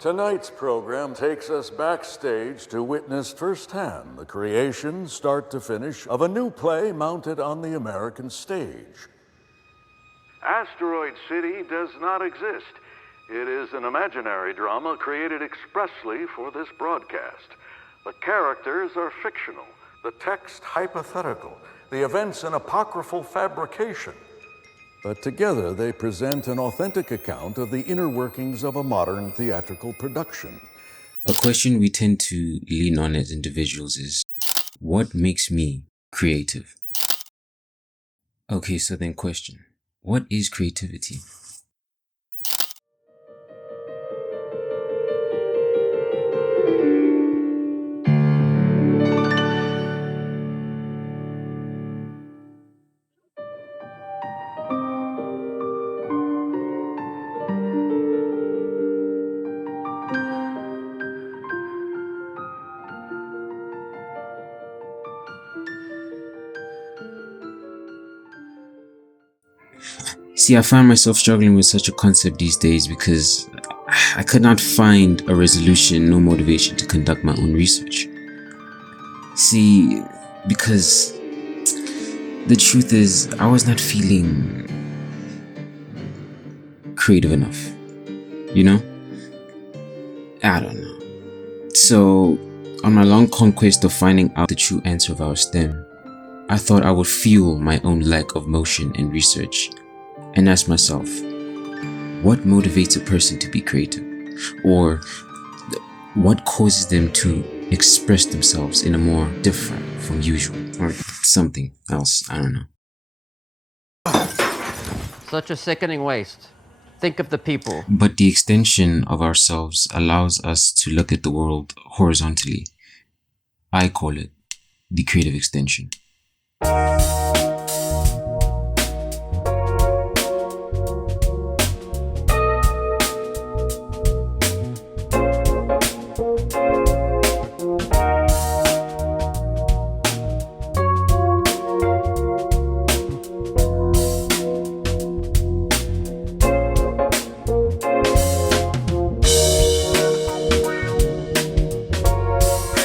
Tonight's program takes us backstage to witness firsthand the creation, start to finish, of a new play mounted on the American stage. Asteroid City does not exist. It is an imaginary drama created expressly for this broadcast. The characters are fictional, the text hypothetical, the events an apocryphal fabrication. But together they present an authentic account of the inner workings of a modern theatrical production. A question we tend to lean on as individuals is, what makes me creative? Okay, so then question, what is creativity? See, I find myself struggling with such a concept these days because I could not find a resolution nor motivation to conduct my own research. See, because the truth is, I was not feeling creative enough, you know? I don't know. So, on my long conquest of finding out the true answer of our STEM, I thought I would fuel my own lack of motion and research and ask myself, what motivates a person to be creative? Or what causes them to express themselves in a more different from usual? Or something else, I don't know. Such a sickening waste. Think of the people. But the extension of ourselves allows us to look at the world horizontally. I call it the creative extension.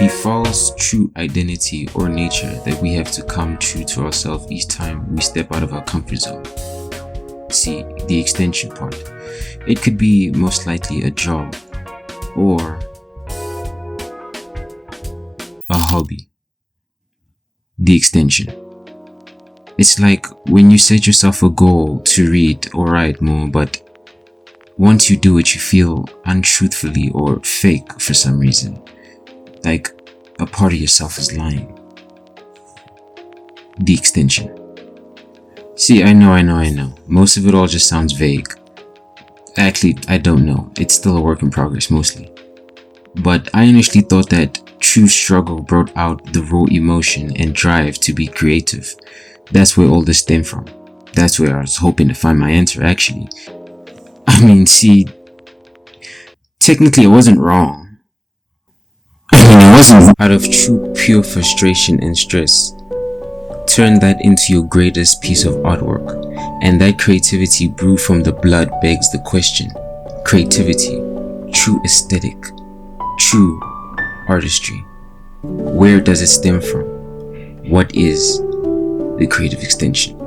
The false true identity or nature that we have to come true to ourselves each time we step out of our comfort zone. See, the extension part. It could be most likely a job or a hobby. The extension. It's like when you set yourself a goal to read or write more, but once you do it, you feel untruthfully or fake for some reason. Like a part of yourself is lying. The extension. See, I know. Most of it all just sounds vague. Actually, I don't know. It's still a work in progress mostly. But I initially thought that true struggle brought out the raw emotion and drive to be creative. That's where all this stemmed from. That's where I was hoping to find my answer actually. I mean, see, technically I wasn't wrong. It wasn't out of true pure frustration and stress. Turn that into your greatest piece of artwork, and that creativity brewed from the blood begs the question: creativity, true aesthetic, true artistry. Where does it stem from? What is the creative extension?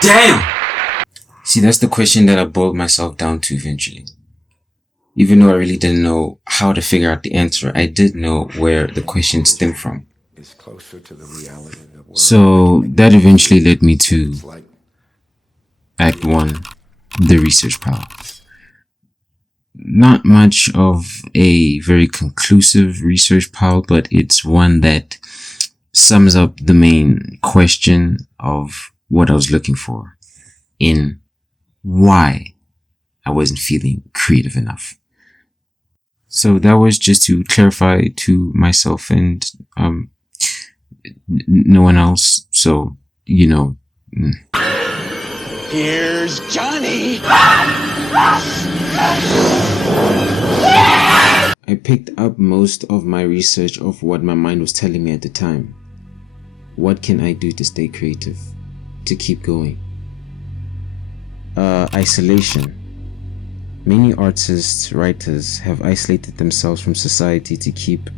Damn! See, that's the question that I boiled myself down to eventually. Even though I really didn't know how to figure out the answer, I did know where the question stemmed from. So that eventually led me to Act 1, the research pile. Not much of a very conclusive research pile, but it's one that sums up the main question of what I was looking for in why I wasn't feeling creative enough. So that was just to clarify to myself and no one else. So, you know. Here's Johnny! I picked up most of my research of what my mind was telling me at the time. What can I do to stay creative, to keep going? Isolation. Many artists, writers have isolated themselves from society to keep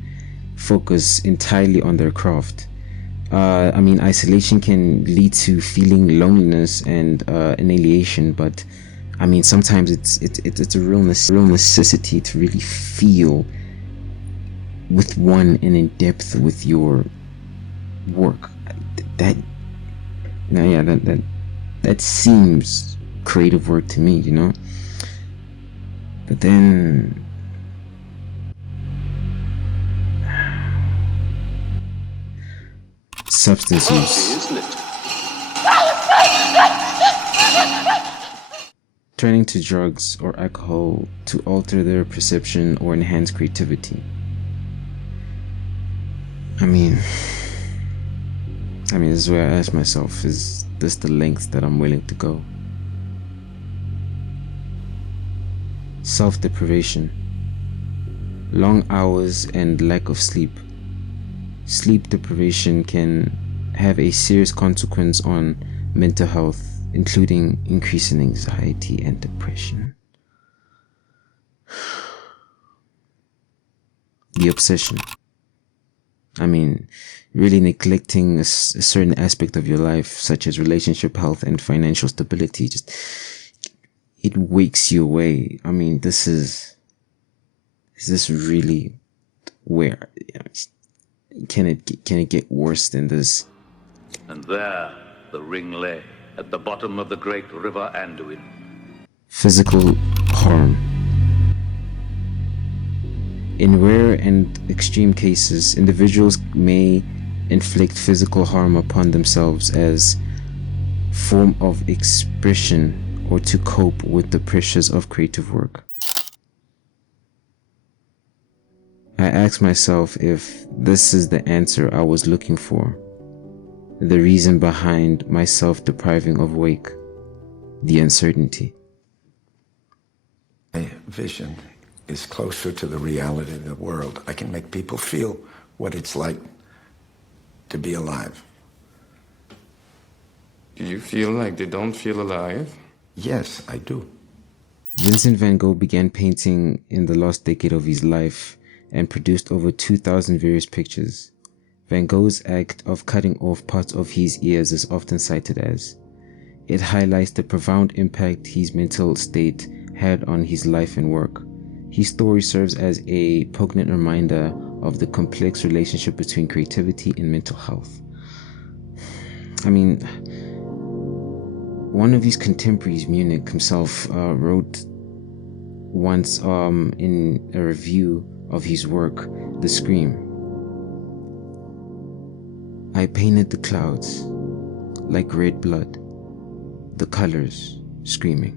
focus entirely on their craft. Isolation can lead to feeling loneliness and annihilation, but sometimes it's a real necessity to really feel with one and in depth with your work. That seems creative work to me, you know. But then substance use. Turning to drugs or alcohol to alter their perception or enhance creativity. This is where I ask myself, is this the length that I'm willing to go? Self-deprivation. Long hours and lack of sleep. Sleep deprivation can have a serious consequence on mental health, including increasing anxiety and depression. The obsession. Really neglecting a certain aspect of your life, such as relationship health and financial stability, it wakes you away. Is this really where? Can it get worse than this? And there the ring lay, at the bottom of the great river Anduin. Physical harm. In rare and extreme cases, individuals may inflict physical harm upon themselves as form of expression or to cope with the pressures of creative work. I ask myself if this is the answer I was looking for, the reason behind my self-depriving of wake, the uncertainty. My vision is closer to the reality of the world. I can make people feel what it's like to be alive. Do you feel like they don't feel alive? Yes, I do. Vincent van Gogh began painting in the last decade of his life and produced over 2,000 various pictures. Van Gogh's act of cutting off parts of his ears is often cited as it highlights the profound impact his mental state had on his life and work. His story serves as a poignant reminder of the complex relationship between creativity and mental health. One of his contemporaries, Munich himself, wrote once in a review of his work, The Scream. I painted the clouds like red blood, the colors screaming,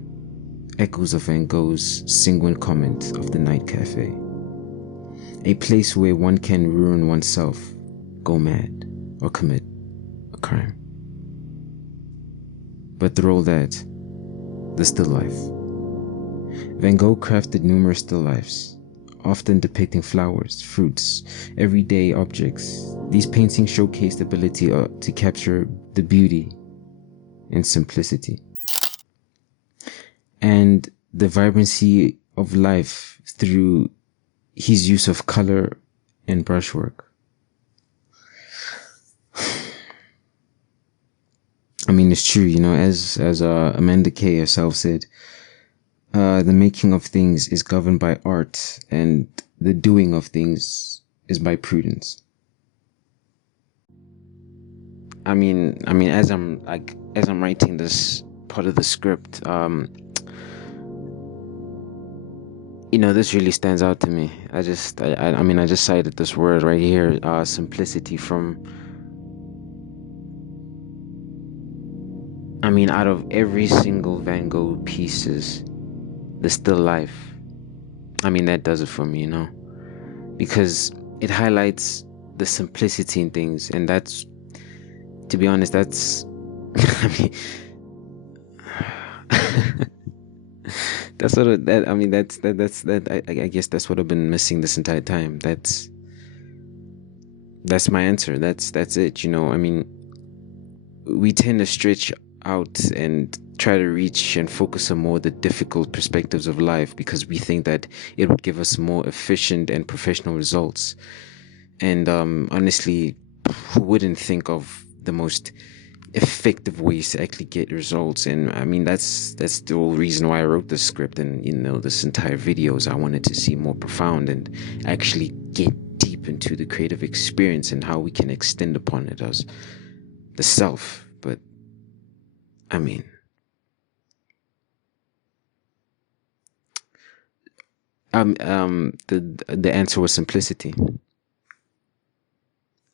echoes of Van Gogh's sanguine comment of the Night Cafe, a place where one can ruin oneself, go mad, or commit a crime. But through all that, the still life. Van Gogh crafted numerous still lifes, often depicting flowers, fruits, everyday objects. These paintings showcase the ability to capture the beauty and simplicity and the vibrancy of life through his use of color and brushwork. It's true, as Amanda Kay herself said, the making of things is governed by art, and the doing of things is by prudence. As I'm writing this part of the script, this really stands out to me. I just cited this word right here, simplicity, from. Out of every single Van Gogh pieces, the still life, that does it for me, because it highlights the simplicity in things, and that's, to be honest, that's That's sort of that. I mean, that's that. I guess that's what I've been missing this entire time. That's my answer. That's it. I mean, we tend to stretch out and try to reach and focus on more the difficult perspectives of life because we think that it would give us more efficient and professional results. And honestly, who wouldn't think of the most effective ways to actually get results? And I mean, that's the whole reason why I wrote this script and this entire videos. I wanted to see more profound and actually get deep into the creative experience and how we can extend upon it as the self. But I mean, the answer was simplicity.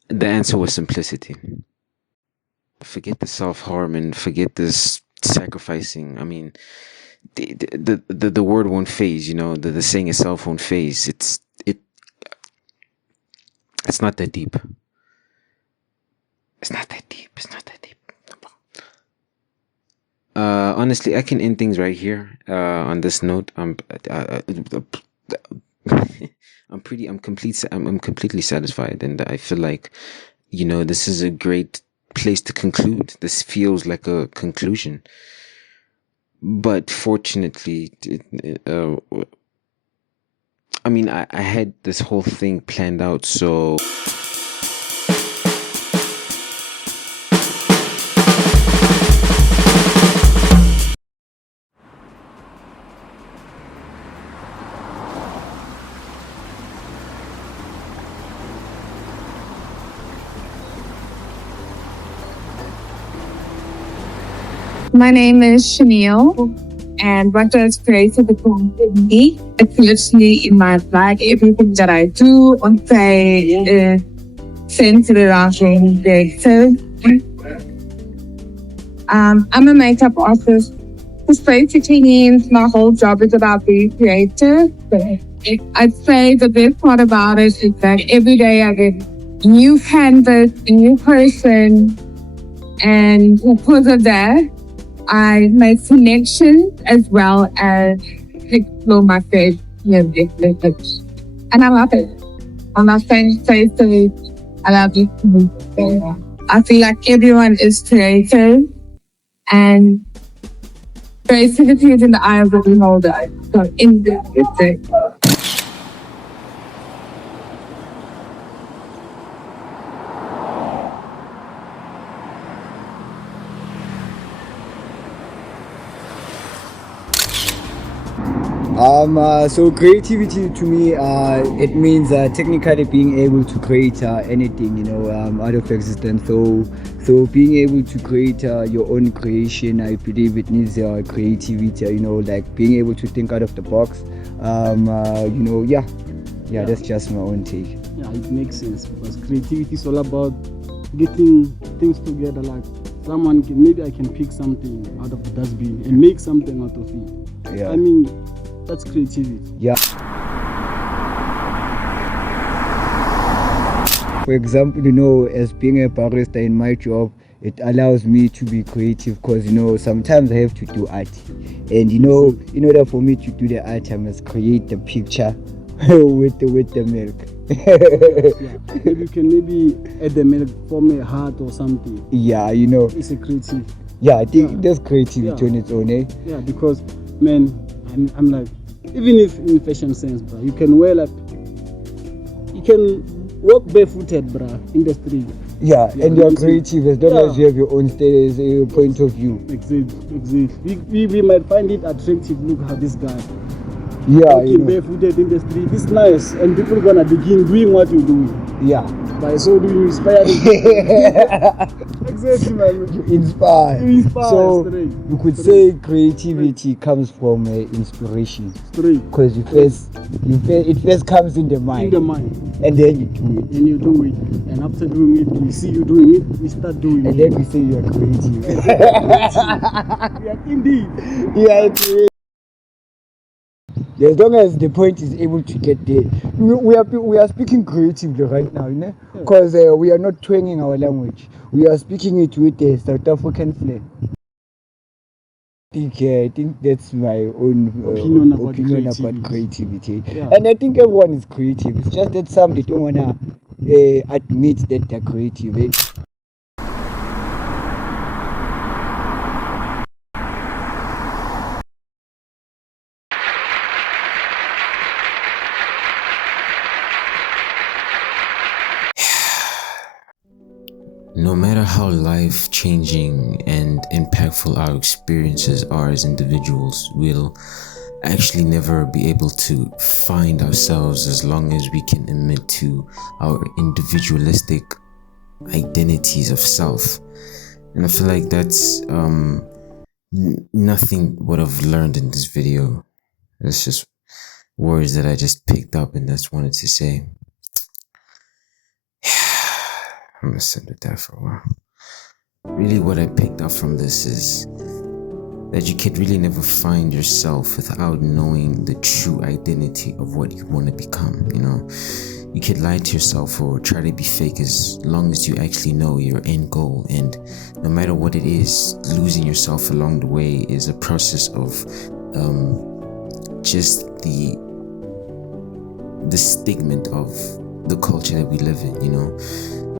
The answer was simplicity. Forget the self-harm and forget this sacrificing. I mean, the word won't phase, the saying itself won't phase. It's not that deep. It's not that deep. Honestly, I can end things right here. On this note, I'm completely satisfied, and I feel like, this is a great place to conclude. This feels like a conclusion, but fortunately, I mean, I had this whole thing planned out, so. My name is Chanel, and what does creativity in me? It's literally in my blood. Everything that I do or say is centered around being creative. I'm a makeup artist, which basically means my whole job is about being creative. I'd say the best part about it is that every day I get a new canvas, a new person, and because of that, I make connections as well as explore my faith. And I love it. I'm not saying to I love it. I feel like everyone is creative, and creativity is in the eye of the beholder. So in this, it's it. So creativity to me, it means technically being able to create anything, out of existence. So being able to create your own creation, I believe it needs creativity, like being able to think out of the box. That's just my own take. Yeah, it makes sense because creativity is all about getting things together. Like maybe I can pick something out of the dustbin and make something out of it. Yeah. I mean, that's creativity. Yeah. For example, as being a barista in my job, it allows me to be creative because, sometimes I have to do art. And, in order for me to do the art, I must create the picture with the milk. Yeah. Maybe you can add the milk, form a heart or something. Yeah, It's a creative. Yeah, I think that's creativity on its own, eh? Yeah, because, man, I'm like, even if in fashion sense, bro, you can walk barefooted, bro, in the street. Yeah, and you're creative as long as you have your own point of view. Exactly. We might find it attractive. Look how this guy. Yeah, walking barefooted in the street. It's nice, and people are gonna begin doing what you're doing. Yeah. By so doing, you inspire them. Exactly, man. You inspire. So straight. you could say creativity comes from inspiration. Straight. Because it first comes in the mind. And then you do it. And you do it. And after doing it, we see you doing it, we start doing it. And then we say you are creative. Yeah, indeed. Yeah, creative. As long as the point is able to get there. We are speaking creatively right now, because we are not twanging our language. We are speaking it with a South African flair. I think that's my own opinion about creativity. Yeah. And I think everyone is creative. It's just that some they don't wanna admit that they're creative. No matter how life changing and impactful our experiences are as individuals, we'll actually never be able to find ourselves as long as we can admit to our individualistic identities of self. And I feel like that's nothing what I've learned in this video. It's just words that I just picked up and just wanted to say. I'm gonna sit with that for a while. Really, what I picked up from this is that you could really never find yourself without knowing the true identity of what you want to become. You know, you could lie to yourself or try to be fake as long as you actually know your end goal. And no matter what it is, losing yourself along the way is a process of just the stigma of the culture that we live in.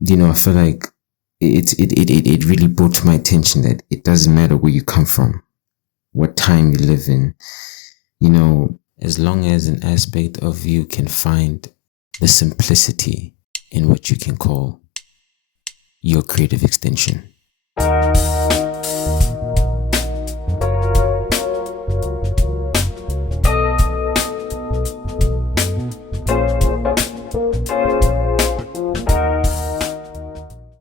You know, I feel like it really brought to my attention that it doesn't matter where you come from, what time you live in, you know, as long as an aspect of you can find the simplicity in what you can call your creative extension.